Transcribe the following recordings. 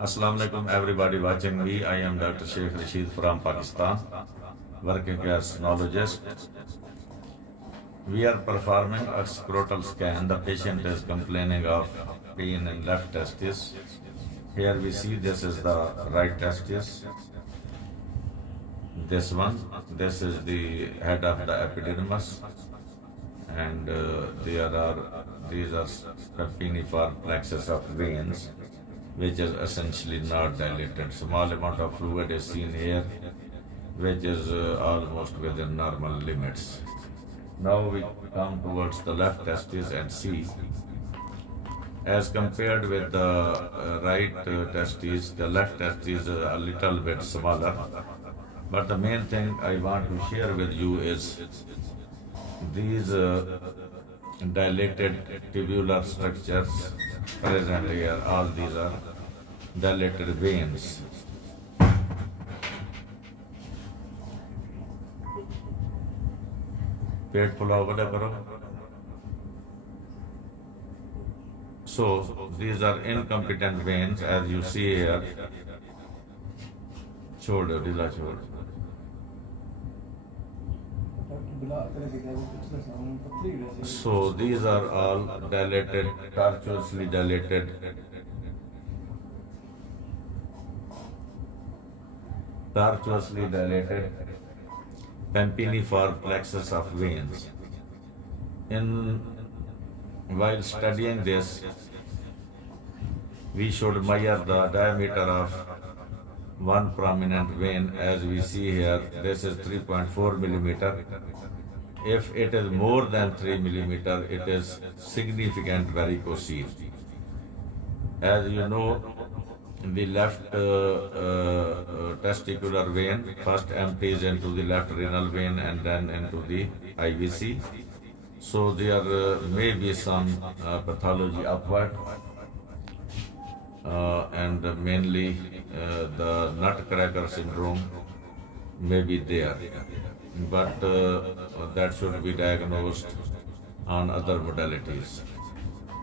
Assalamu alaikum everybody watching me. I am Dr. Sheikh Rashid from Pakistan, working as neurologist. We are performing a scrotal scan. The patient is complaining of pain in left testis. Here we see this is the right testis. This one, this is the head of the epidermis, and these are piniform plexus of veins, which is essentially not dilated. Small amount of fluid is seen here, which is almost within normal limits. Now we come towards the left testis and see, as compared with the right testis, the left testis is a little bit smaller. But the main thing I want to share with you is these dilated tubular structures present here. All these are dilated veins. पेट फुलाव बड़ा करो. So these are incompetent veins, as you see here. छोड़ दो, ढीला छोड़. So these are all dilated, tortuously dilated pampiniform plexus of veins. While studying this, we should measure the diameter of one prominent vein. As we see here, this is 3.4 millimeter. If it is more than 3 millimeter, it is significant varicocele. As you know, the left testicular vein first empties into the left renal vein and then into the IVC. So there may be some pathology upward, and mainly the nutcracker syndrome may be there, but that should be diagnosed on other modalities.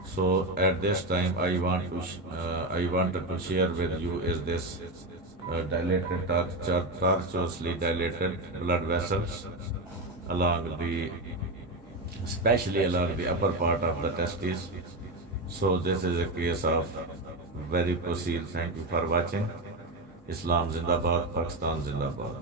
So at this time, I wanted to share with you is this dilated, tortuously dilated blood vessels especially along the upper part of the testes. So this is a case of varicocele. Thank you for watching. Islam Zindabad, Pakistan Zindabad.